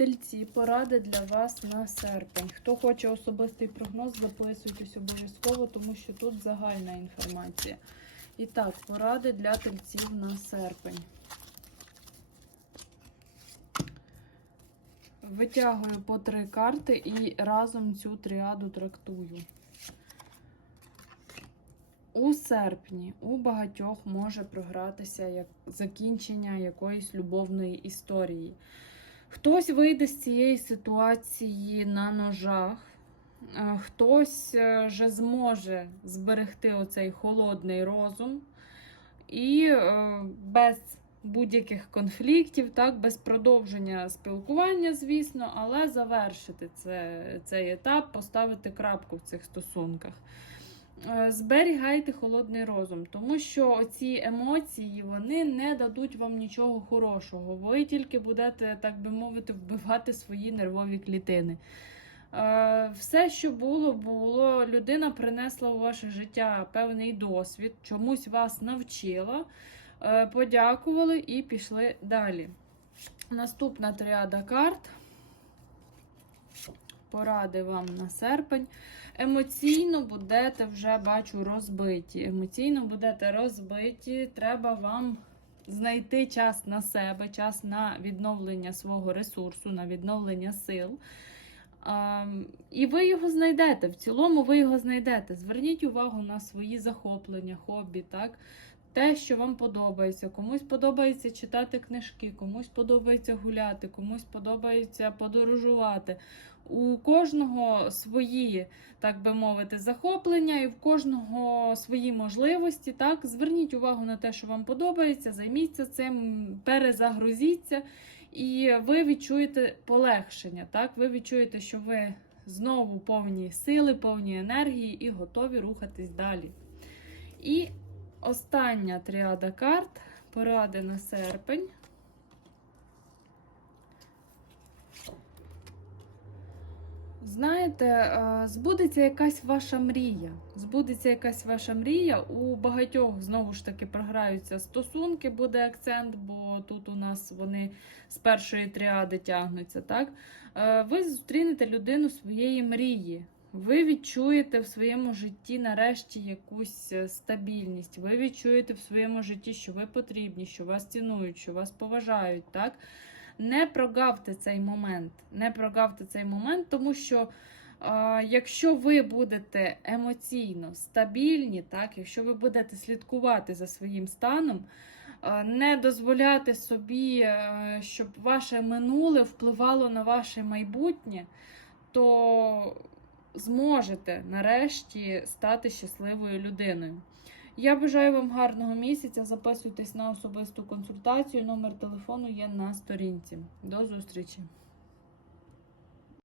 Тельці, поради для вас на серпень. Хто хоче особистий прогноз, записуйтесь обов'язково, тому що тут загальна інформація. І так, поради для тельців на серпень. Витягую по три карти і разом цю тріаду трактую. У серпні у багатьох може програтися як закінчення якоїсь любовної історії. Хтось вийде з цієї ситуації на ножах, е, хтось е, вже зможе зберегти оцей холодний розум і е, без будь-яких конфліктів, так, без продовження спілкування, звісно, але завершити це, цей етап, поставити крапку в цих стосунках. Е, Зберігайте холодний розум, тому що ці емоції вони не дадуть вам нічого хорошого. Ви тільки будете, так би мовити, вбивати свої нервові клітини. Е, Все, що було, було. Людина принесла у ваше життя певний досвід, чомусь вас навчила, е, подякували і пішли далі. Наступна тріада карт. Поради вам на серпень. Емоційно будете вже бачу розбиті. Емоційно будете розбиті. Треба вам знайти час на себе, час на відновлення свого ресурсу, на відновлення сил. А, і ви його знайдете. В цілому ви його знайдете. Зверніть увагу на свої захоплення, хобі, так? Те, що вам подобається. Комусь подобається читати книжки, комусь подобається гуляти, комусь подобається подорожувати. У кожного свої, так би мовити, захоплення, і в кожного свої можливості. Так, зверніть увагу на те, що вам подобається, займіться цим, перезагрузіться, і ви відчуєте полегшення. Так, ви відчуєте, що ви знову повні сили, повні енергії і готові рухатись далі. І остання тріада карт поради на серпень. Знаєте, е, збудеться якась ваша мрія. Збудеться якась ваша мрія. У багатьох знову ж таки програються стосунки, буде акцент, бо тут у нас вони з першої тріади тягнуться. Так? Е, Ви зустрінете людину своєї мрії. Ви відчуєте в своєму житті нарешті якусь е, стабільність. Ви відчуєте в своєму житті, що ви потрібні, що вас цінують, що вас поважають. так? Не прогавте цей момент. Не прогавте цей момент, тому що якщо ви будете емоційно стабільні, так, якщо ви будете слідкувати за своїм станом, не дозволяти собі, е, щоб ваше минуле впливало на ваше майбутнє, то зможете нарешті стати щасливою людиною. Я бажаю вам гарного місяця. Записуйтесь на особисту консультацію. Номер телефону є на сторінці. До зустрічі!